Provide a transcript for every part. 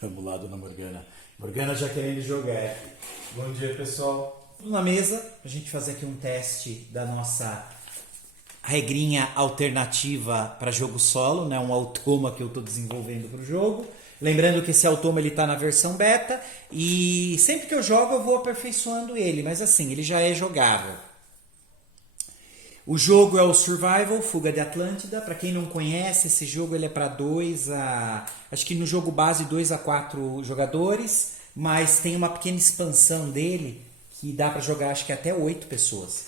Vamos lá, dona Morgana. Morgana já querendo jogar. Bom dia, pessoal. Tudo na mesa, pra gente fazer aqui um teste da nossa regrinha alternativa para jogo solo, né? Um automa que eu estou desenvolvendo para o jogo. Lembrando que esse automa ele está na versão beta e sempre que eu jogo eu vou aperfeiçoando ele, mas assim, ele já é jogável. O jogo é o Survival, Fuga de Atlântida. Para quem não conhece, esse jogo ele é para 2 a... Acho que no jogo base 2 a 4 jogadores, mas tem uma pequena expansão dele que dá para jogar acho que até 8 pessoas.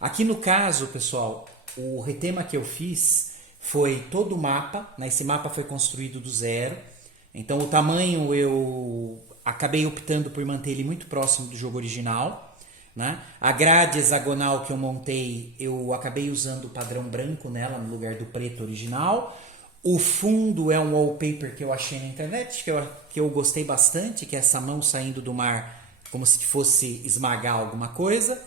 Aqui no caso, pessoal, o retema que eu fiz foi todo o mapa, né? Esse mapa foi construído do zero. Então o tamanho eu acabei optando por manter ele muito próximo do jogo original, né? A grade hexagonal que eu montei, eu acabei usando o padrão branco nela no lugar do preto original. O fundo é um wallpaper que eu achei na internet, que eu gostei bastante, que é essa mão saindo do mar como se fosse esmagar alguma coisa.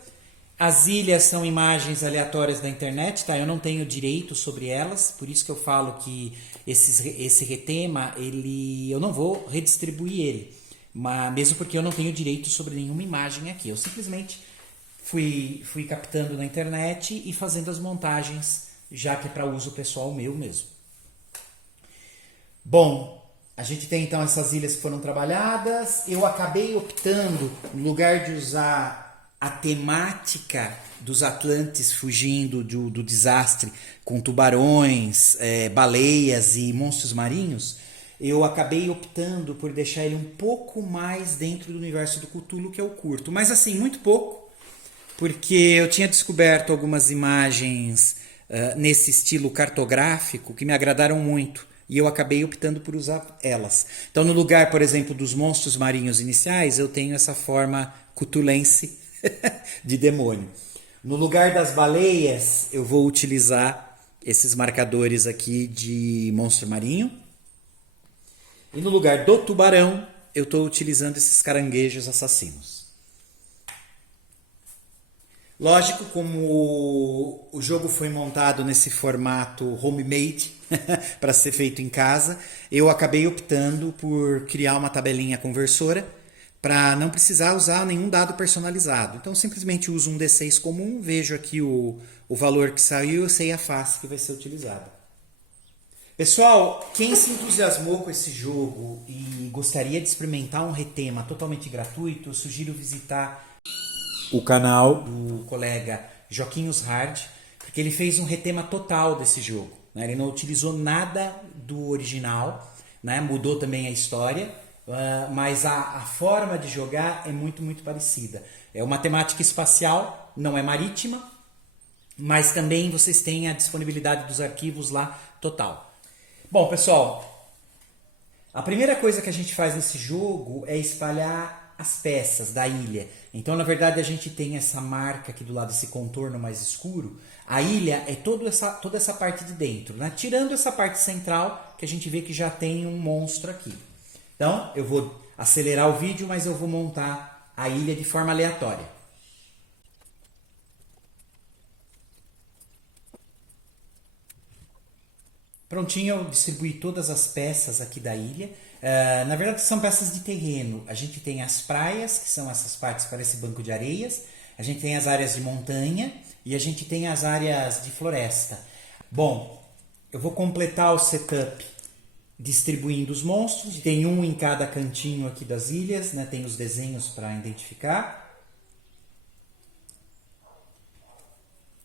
As ilhas são imagens aleatórias da internet, tá? Eu não tenho direito sobre elas, por isso que eu falo que esse retema, eu não vou redistribuir ele, mas mesmo porque eu não tenho direito sobre nenhuma imagem aqui. Eu simplesmente fui captando na internet e fazendo as montagens, já que é para uso pessoal meu mesmo. Bom, a gente tem então essas ilhas que foram trabalhadas. Eu acabei optando, no lugar de usar a temática dos Atlantes fugindo do desastre com tubarões, baleias e monstros marinhos, eu acabei optando por deixar ele um pouco mais dentro do universo do Cthulhu que eu curto. Mas assim, muito pouco, porque eu tinha descoberto algumas imagens nesse estilo cartográfico que me agradaram muito. E eu acabei optando por usar elas. Então, no lugar, por exemplo, dos monstros marinhos iniciais, eu tenho essa forma cthulhense de demônio. No lugar das baleias, eu vou utilizar esses marcadores aqui de monstro marinho. E no lugar do tubarão, eu estou utilizando esses caranguejos assassinos. Lógico, como o jogo foi montado nesse formato homemade, para ser feito em casa, eu acabei optando por criar uma tabelinha conversora para não precisar usar nenhum dado personalizado. Então, simplesmente uso um D6 comum, vejo aqui o valor que saiu, eu sei a face que vai ser utilizada. Pessoal, quem se entusiasmou com esse jogo e gostaria de experimentar um retema totalmente gratuito, eu sugiro visitar o canal do colega Joquinhos Hard, porque ele fez um retema total desse jogo, né? Ele não utilizou nada do original, né? Mudou também a história, mas a forma de jogar é muito, muito parecida. É uma temática espacial, não é marítima, mas também vocês têm a disponibilidade dos arquivos lá total. Bom, pessoal, a primeira coisa que a gente faz nesse jogo é espalhar as peças da ilha. Então, na verdade, a gente tem essa marca aqui do lado, esse contorno mais escuro. A ilha é toda essa parte de dentro, né? Tirando essa parte central, que a gente vê que já tem um monstro aqui. Então, eu vou acelerar o vídeo, mas eu vou montar a ilha de forma aleatória. Prontinho, eu distribuí todas as peças aqui da ilha. Na verdade, são peças de terreno. A gente tem as praias, que são essas partes para esse banco de areias. A gente tem as áreas de montanha e a gente tem as áreas de floresta. Bom, eu vou completar o setup distribuindo os monstros. Tem um em cada cantinho aqui das ilhas, né? Tem os desenhos para identificar.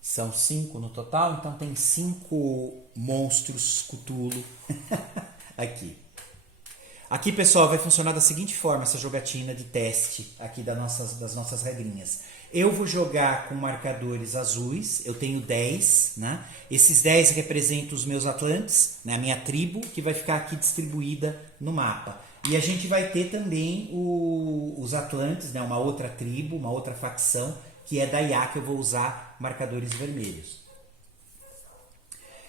São 5 no total, então tem 5 monstros Cthulhu aqui. Aqui, pessoal, vai funcionar da seguinte forma, essa jogatina de teste aqui das nossas regrinhas. Eu vou jogar com marcadores azuis, eu tenho 10, né? Esses 10 representam os meus Atlantes, né? A minha tribo, que vai ficar aqui distribuída no mapa. E a gente vai ter também os Atlantes, né? Uma outra tribo, uma outra facção, que é da IA, que eu vou usar marcadores vermelhos.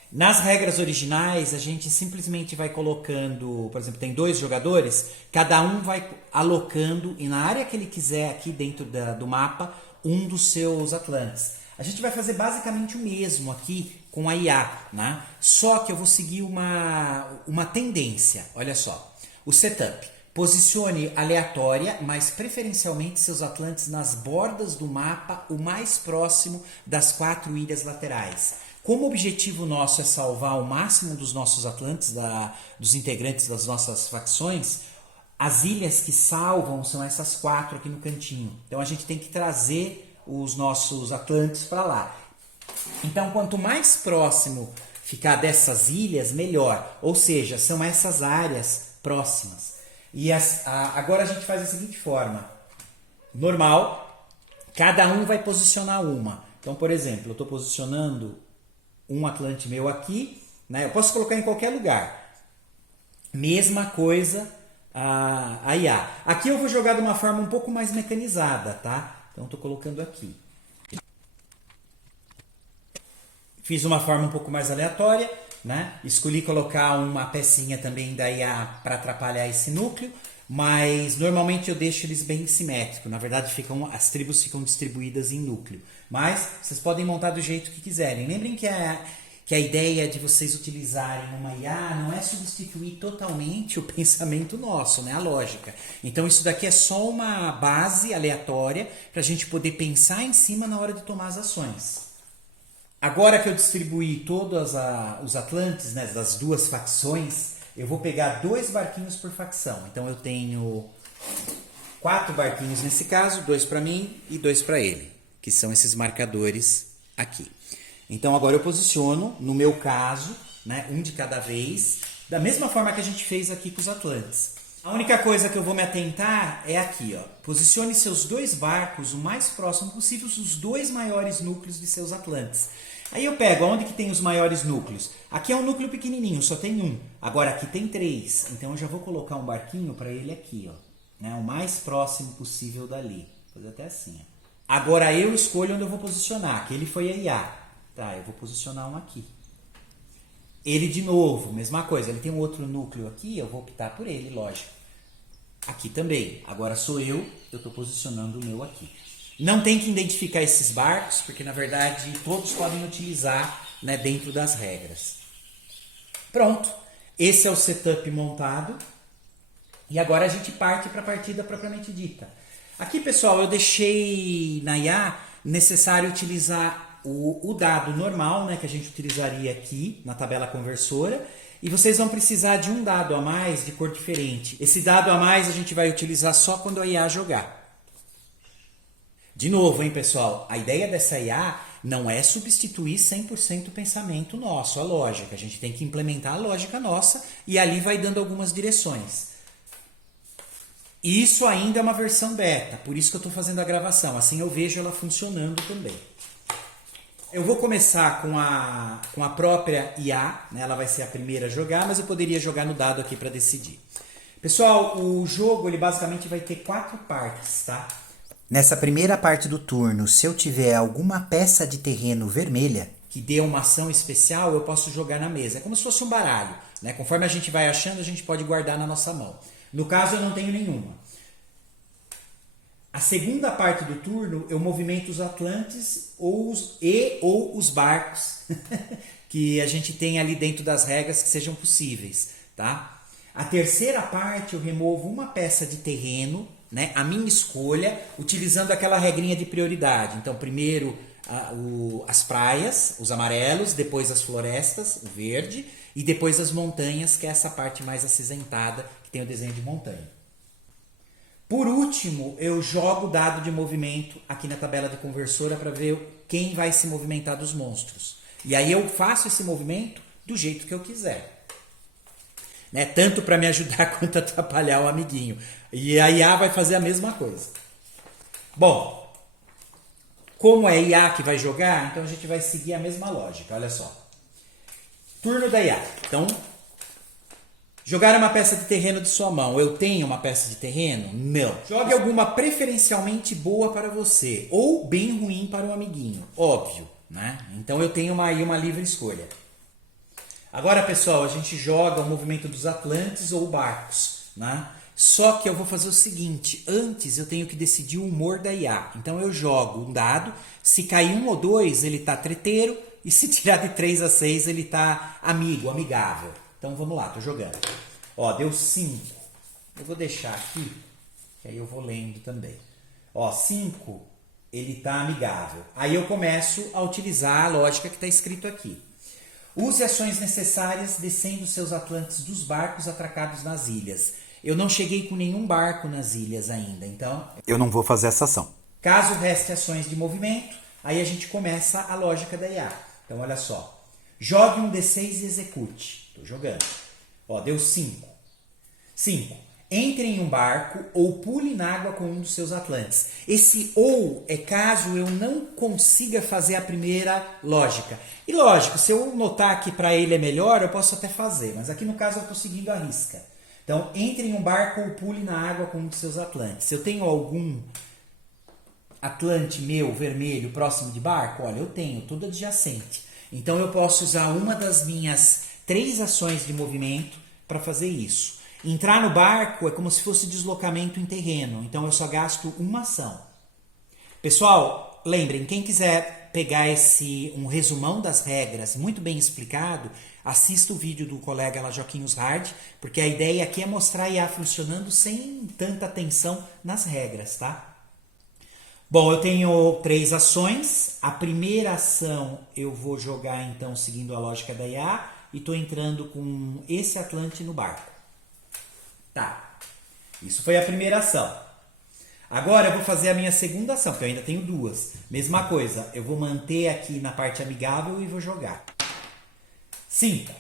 Nas regras originais, a gente simplesmente vai colocando, por exemplo, tem 2 jogadores, cada um vai alocando, e na área que ele quiser aqui dentro do mapa, um dos seus Atlantes. A gente vai fazer basicamente o mesmo aqui com a IA, né? Só que eu vou seguir uma tendência, olha só. O setup. Posicione aleatória, mas preferencialmente seus atlantes nas bordas do mapa, o mais próximo das 4 ilhas laterais. Como o objetivo nosso é salvar o máximo dos nossos atlantes, dos integrantes das nossas facções, as ilhas que salvam são essas 4 aqui no cantinho. Então a gente tem que trazer os nossos atlantes para lá. Então quanto mais próximo ficar dessas ilhas, melhor. Ou seja, são essas áreas próximas. E agora a gente faz da seguinte forma. Normal, cada um vai posicionar uma. Então, por exemplo, eu estou posicionando um atlante meu aqui, né? Eu posso colocar em qualquer lugar. Mesma coisa a IA. Aqui eu vou jogar de uma forma um pouco mais mecanizada, tá? Então, estou colocando aqui. Fiz uma forma um pouco mais aleatória, né? Escolhi colocar uma pecinha também da IA para atrapalhar esse núcleo, mas normalmente eu deixo eles bem simétricos. Na verdade, as tribos ficam distribuídas em núcleo. Mas vocês podem montar do jeito que quiserem. Lembrem que a ideia de vocês utilizarem uma IA não é substituir totalmente o pensamento nosso, né? A lógica. Então isso daqui é só uma base aleatória para a gente poder pensar em cima na hora de tomar as ações. Agora que eu distribuí todos os atlantes, né, das 2 facções, eu vou pegar 2 barquinhos por facção. Então eu tenho 4 barquinhos nesse caso, 2 para mim e 2 para ele, que são esses marcadores aqui. Então agora eu posiciono, no meu caso, né, um de cada vez, da mesma forma que a gente fez aqui com os atlantes. A única coisa que eu vou me atentar é aqui, ó. Posicione seus 2 barcos o mais próximo possível dos 2 maiores núcleos de seus atlantes. Aí eu pego, onde que tem os maiores núcleos? Aqui é um núcleo pequenininho, só tem um. Agora aqui tem 3, então eu já vou colocar um barquinho para ele aqui, ó, né? O mais próximo possível dali. Vou fazer até assim, ó. Agora eu escolho onde eu vou posicionar, que ele foi a IA. Tá, eu vou posicionar um aqui. Ele de novo, mesma coisa, ele tem um outro núcleo aqui, eu vou optar por ele, lógico. Aqui também, agora sou eu estou posicionando o meu aqui. Não tem que identificar esses barcos, porque na verdade todos podem utilizar, né, dentro das regras. Pronto, esse é o setup montado. E agora a gente parte para a partida propriamente dita. Aqui, pessoal, eu deixei na IA necessário utilizar o dado normal, né, que a gente utilizaria aqui na tabela conversora. E vocês vão precisar de um dado a mais de cor diferente. Esse dado a mais a gente vai utilizar só quando a IA jogar. De novo, hein, pessoal? A ideia dessa IA não é substituir 100% o pensamento nosso, a lógica. A gente tem que implementar a lógica nossa e ali vai dando algumas direções. Isso ainda é uma versão beta, por isso que eu estou fazendo a gravação. Assim eu vejo ela funcionando também. Eu vou começar com a própria IA, né? Ela vai ser a primeira a jogar, mas eu poderia jogar no dado aqui para decidir. Pessoal, o jogo ele basicamente vai ter 4 partes, tá? Nessa primeira parte do turno, se eu tiver alguma peça de terreno vermelha que dê uma ação especial, eu posso jogar na mesa. É como se fosse um baralho, né? Conforme a gente vai achando, a gente pode guardar na nossa mão. No caso, eu não tenho nenhuma. A segunda parte do turno, eu movimento os atlantes ou os barcos que a gente tem ali dentro das regras que sejam possíveis, tá? A terceira parte, eu removo uma peça de terreno, né, a minha escolha, utilizando aquela regrinha de prioridade. Então, primeiro as praias, os amarelos, depois as florestas, o verde, e depois as montanhas, que é essa parte mais acinzentada, que tem o desenho de montanha. Por último, eu jogo o dado de movimento aqui na tabela de conversora para ver quem vai se movimentar dos monstros. E aí eu faço esse movimento do jeito que eu quiser. Né? Tanto para me ajudar quanto atrapalhar o amiguinho. E a IA vai fazer a mesma coisa. Bom, como é a IA que vai jogar, então a gente vai seguir a mesma lógica. Olha só. Turno da IA. Então, jogar uma peça de terreno de sua mão. Eu tenho uma peça de terreno? Não. Jogue alguma preferencialmente boa para você ou bem ruim para o amiguinho. Óbvio, né? Então eu tenho aí uma livre escolha. Agora, pessoal, a gente joga o movimento dos atlantes ou barcos, né? Só que eu vou fazer o seguinte, antes eu tenho que decidir o humor da IA. Então eu jogo um dado, se cair 1 ou 2 ele tá treteiro, e se tirar de 3 a 6 ele tá amigável. Então vamos lá, tô jogando. Ó, deu 5. Eu vou deixar aqui, que aí eu vou lendo também. Ó, 5, ele tá amigável. Aí eu começo a utilizar a lógica que está escrito aqui. Use ações necessárias descendo seus atlantes dos barcos atracados nas ilhas. Eu não cheguei com nenhum barco nas ilhas ainda, então eu não vou fazer essa ação. Caso reste ações de movimento, aí a gente começa a lógica da IA. Então olha só. Jogue um D6 e execute. Estou jogando. Ó, deu 5. 5. Entre em um barco ou pule na água com um dos seus atlantes. Esse ou é caso eu não consiga fazer a primeira lógica. E lógico, se eu notar que para ele é melhor, eu posso até fazer. Mas aqui no caso eu estou seguindo a risca. Então, entre em um barco ou pule na água com um dos seus atlantes. Se eu tenho algum atlante meu vermelho próximo de barco, olha, eu tenho, tudo adjacente. Então eu posso usar uma das minhas 3 ações de movimento para fazer isso. Entrar no barco é como se fosse deslocamento em terreno, então eu só gasto uma ação. Pessoal, lembrem, quem quiser pegar um resumão das regras muito bem explicado, assista o vídeo do colega lá, Joquinhos Hard, porque a ideia aqui é mostrar a IA funcionando sem tanta atenção nas regras, tá? Bom, eu tenho 3 ações. A primeira ação eu vou jogar então seguindo a lógica da IA e estou entrando com esse atlante no barco. Tá, isso foi a primeira ação. Agora eu vou fazer a minha segunda ação, porque eu ainda tenho 2. Mesma coisa, eu vou manter aqui na parte amigável e vou jogar. 5.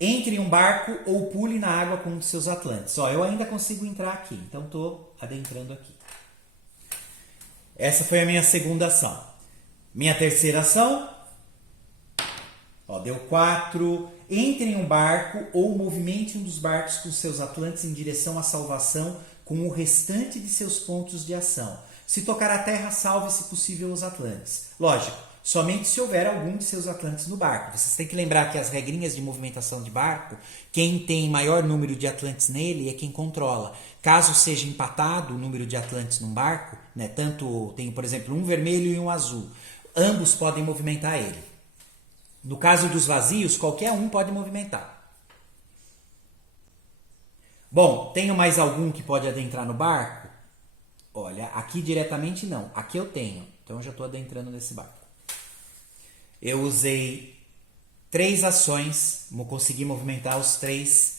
Entre em um barco ou pule na água com um dos seus atlantes. Ó, eu ainda consigo entrar aqui, então estou adentrando aqui. Essa foi a minha segunda ação. Minha terceira ação, ó, deu 4. Entre em um barco ou movimente um dos barcos com seus atlantes em direção à salvação com o restante de seus pontos de ação. Se tocar a terra, salve, se possível, os atlantes. Lógico, somente se houver algum de seus atlantes no barco. Vocês têm que lembrar que as regrinhas de movimentação de barco, quem tem maior número de atlantes nele é quem controla. Caso seja empatado o número de atlantes num barco, né, tanto tem, por exemplo, um vermelho e um azul, ambos podem movimentar ele. No caso dos vazios, qualquer um pode movimentar. Bom, tenho mais algum que pode adentrar no barco? Olha, aqui diretamente não. Aqui eu tenho. Então eu já estou adentrando nesse barco. Eu usei 3 ações, consegui movimentar os 3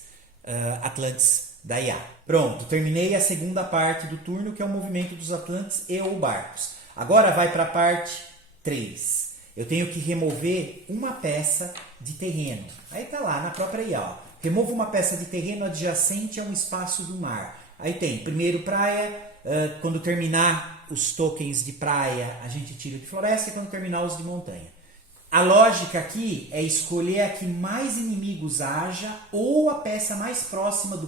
atlantes da IA. Pronto, terminei a segunda parte do turno, que é o movimento dos atlantes e ou barcos. Agora vai para a parte 3. Eu tenho que remover uma peça de terreno. Aí tá lá na própria IA. Ó. Removo uma peça de terreno adjacente a um espaço do mar. Aí tem primeiro praia, quando terminar os tokens de praia, a gente tira de floresta, e quando terminar os de montanha. A lógica aqui é escolher a que mais inimigos haja ou a peça mais próxima do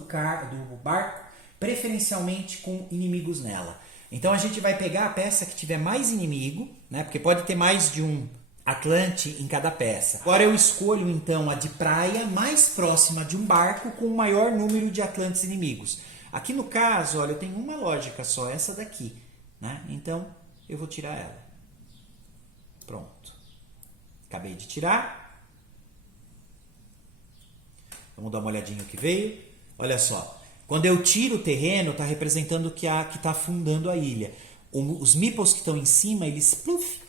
barco, preferencialmente com inimigos nela. Então a gente vai pegar a peça que tiver mais inimigo, né? Porque pode ter mais de um atlante em cada peça. Agora eu escolho então a de praia mais próxima de um barco com o maior número de atlantes inimigos. Aqui no caso, olha, eu tenho uma lógica só, essa daqui, né? Então eu vou tirar ela. Pronto. Acabei de tirar. Vamos dar uma olhadinha no que veio. Olha só. Quando eu tiro o terreno, está representando que está afundando a ilha. Os meeples que estão em cima, eles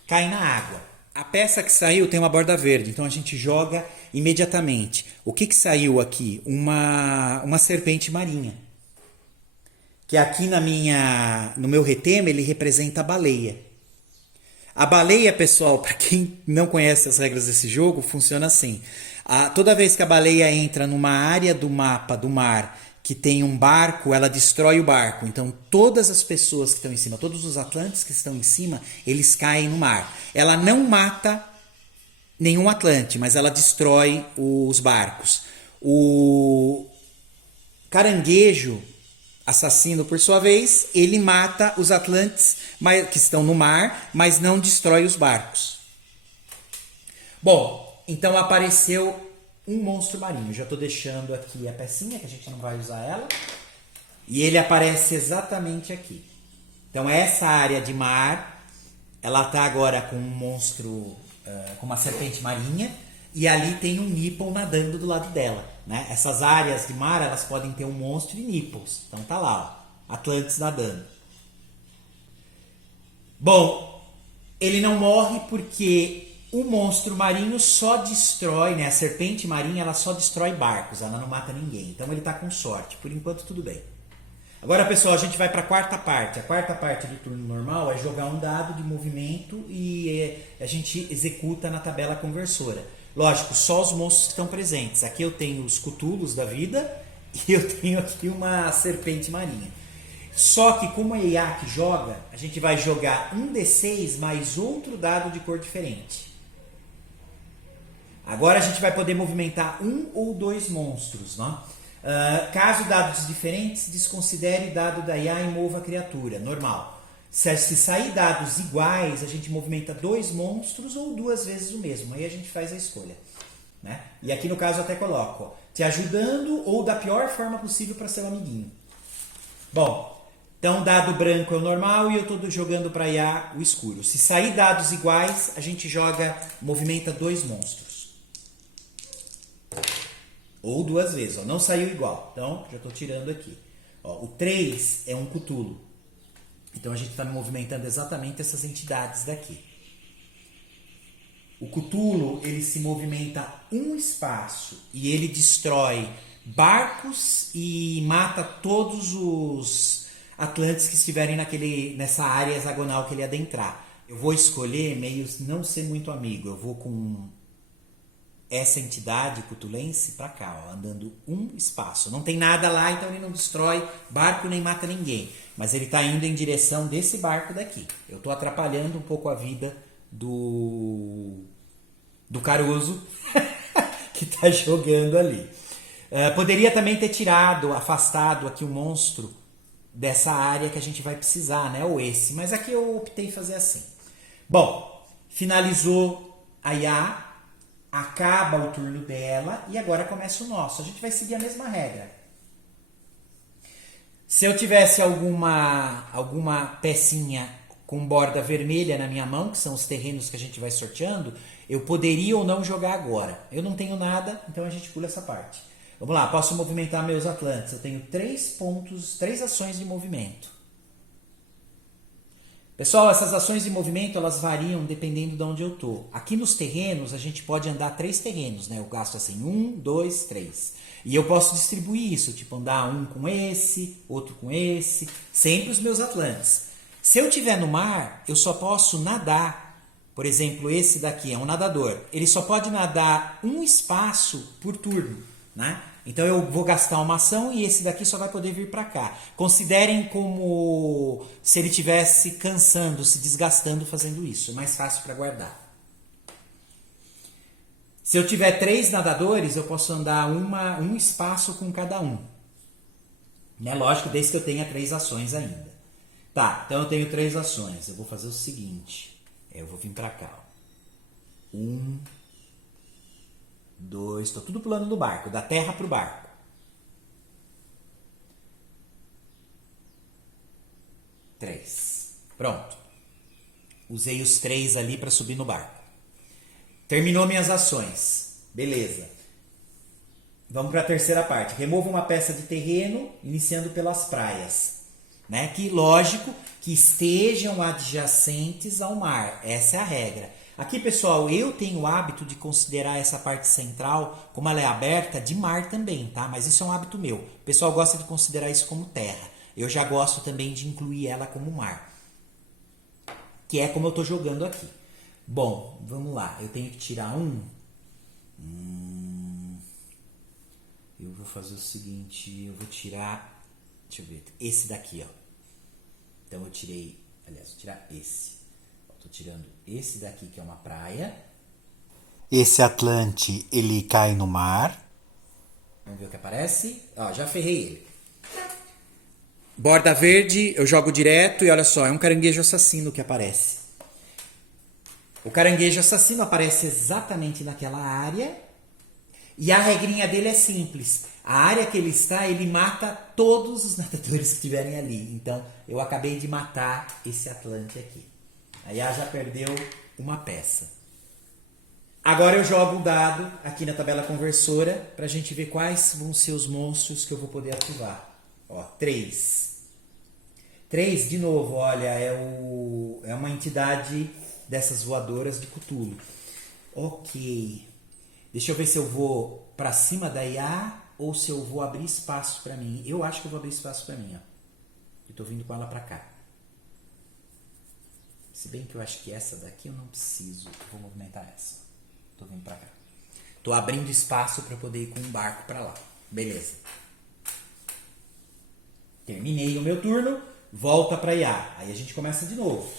caem na água. A peça que saiu tem uma borda verde, então a gente joga imediatamente. O que saiu aqui? Uma serpente marinha. Que aqui no meu retema ele representa a baleia. A baleia, pessoal, para quem não conhece as regras desse jogo, funciona assim. Toda vez que a baleia entra numa área do mapa do mar que tem um barco, ela destrói o barco. Então todas as pessoas que estão em cima, todos os atlantes que estão em cima, eles caem no mar. Ela não mata nenhum atlante, mas ela destrói os barcos. O caranguejo assassino, por sua vez, ele mata os atlantes que estão no mar, mas não destrói os barcos. Bom, então apareceu um monstro marinho. Já estou deixando aqui a pecinha, que a gente não vai usar ela. E ele aparece exatamente aqui. Então essa área de mar, ela está agora com um monstro, com uma serpente marinha. E ali tem um meeple nadando do lado dela. né? Essas áreas de mar, elas podem ter um monstro e nipples. Então tá lá, ó, Atlantis nadando. Bom, ele não morre porque o monstro marinho só destrói, né? A serpente marinha, ela só destrói barcos, ela não mata ninguém. Então ele tá com sorte, por enquanto tudo bem. Agora, pessoal, a gente vai para a quarta parte. A quarta parte do turno normal é jogar um dado de movimento e a gente executa na tabela conversora. Lógico, só os monstros que estão presentes. Aqui eu tenho os cutulos da vida e eu tenho aqui uma serpente marinha. Só que como é IA que joga, a gente vai jogar um D6 mais outro dado de cor diferente. Agora a gente vai poder movimentar um ou dois monstros, né? Caso dados diferentes, desconsidere dado da IA e mova a criatura. Normal. Se sair dados iguais, a gente movimenta dois monstros ou duas vezes o mesmo. Aí a gente faz a escolha. Né? E aqui no caso eu até coloco, ó, te ajudando ou da pior forma possível para seu amiguinho. Bom, então dado branco é o normal e eu estou jogando para IA o escuro. Se sair dados iguais, a gente movimenta dois monstros. Ou duas vezes, ó, não saiu igual. Então, já estou tirando aqui. Ó, o 3 é um cutulo. Então, a gente está movimentando exatamente essas entidades daqui. O cutulo, ele se movimenta um espaço e ele destrói barcos e mata todos os atlantes que estiverem nessa área hexagonal que ele adentrar. Eu vou escolher meio não ser muito amigo. Eu vou com essa entidade cutulense para cá, ó, andando um espaço. Não tem nada lá, então ele não destrói barco nem mata ninguém. Mas ele está indo em direção desse barco daqui. Eu estou atrapalhando um pouco a vida do Caruso, que está jogando ali. Poderia também ter afastado aqui o monstro dessa área que a gente vai precisar, né? Ou esse. Mas aqui eu optei em fazer assim. Bom, finalizou a IA. Acaba o turno dela e agora começa o nosso. A gente vai seguir a mesma regra. Se eu tivesse alguma pecinha com borda vermelha na minha mão, que são os terrenos que a gente vai sorteando, eu poderia ou não jogar agora. Eu não tenho nada, então a gente pula essa parte. Vamos lá, posso movimentar meus Atlantes. Eu tenho 3 ações de movimento. Pessoal, essas ações de movimento, elas variam dependendo de onde eu tô. Aqui nos terrenos, a gente pode andar 3 terrenos, né? Eu gasto assim, 1, 2, 3. E eu posso distribuir isso, tipo andar um com esse, outro com esse, sempre os meus Atlantes. Se eu estiver no mar, eu só posso nadar. Por exemplo, esse daqui é um nadador. Ele só pode nadar um espaço por turno, né? Então eu vou gastar uma ação e esse daqui só vai poder vir para cá. Considerem como se ele estivesse cansando, se desgastando fazendo isso. É mais fácil para guardar. Se eu tiver 3 nadadores, eu posso andar um espaço com cada um. Né? Lógico, desde que eu tenha 3 ações ainda. Tá, então eu tenho 3 ações. Eu vou fazer o seguinte. Eu vou vir para cá. 1, 2, estou tudo pulando no barco, da terra para o barco. 3. Pronto. Usei os 3 ali para subir no barco. Terminou minhas ações. Beleza. Vamos para a terceira parte. Remova uma peça de terreno, iniciando pelas praias. Né? Que, lógico, que estejam adjacentes ao mar. Essa é a regra. Aqui, pessoal, eu tenho o hábito de considerar essa parte central, como ela é aberta, de mar também, tá? Mas isso é um hábito meu. O pessoal gosta de considerar isso como terra. Eu já gosto também de incluir ela como mar. Que é como eu estou jogando aqui. Bom, vamos lá. Eu tenho que tirar um. Eu vou fazer o seguinte. Eu vou tirar... Deixa eu ver. Esse daqui, ó. Então eu tirei... Aliás, vou tirar esse. Estou tirando esse daqui, que é uma praia. Esse Atlante, ele cai no mar. Vamos ver o que aparece. Ó, já ferrei ele. Borda verde, eu jogo direto e olha só, é um caranguejo assassino que aparece. O caranguejo assassino aparece exatamente naquela área e a regrinha dele é simples. A área que ele está, ele mata todos os nadadores que estiverem ali. Então, eu acabei de matar esse Atlante aqui. A IA já perdeu uma peça. Agora eu jogo o dado aqui na tabela conversora pra gente ver quais vão ser os monstros que eu vou poder ativar. Ó, 3. 3, de novo, olha, é uma entidade dessas voadoras de Cthulhu. Ok. Deixa eu ver se eu vou pra cima da IA ou se eu vou abrir espaço pra mim. Eu acho que eu vou abrir espaço pra mim, ó. Eu tô vindo com ela pra cá. Se bem que eu acho que essa daqui eu não preciso. Eu vou movimentar essa. Tô vindo pra cá. Tô abrindo espaço pra poder ir com um barco pra lá. Beleza. Terminei o meu turno. Volta pra IA. Aí a gente começa de novo.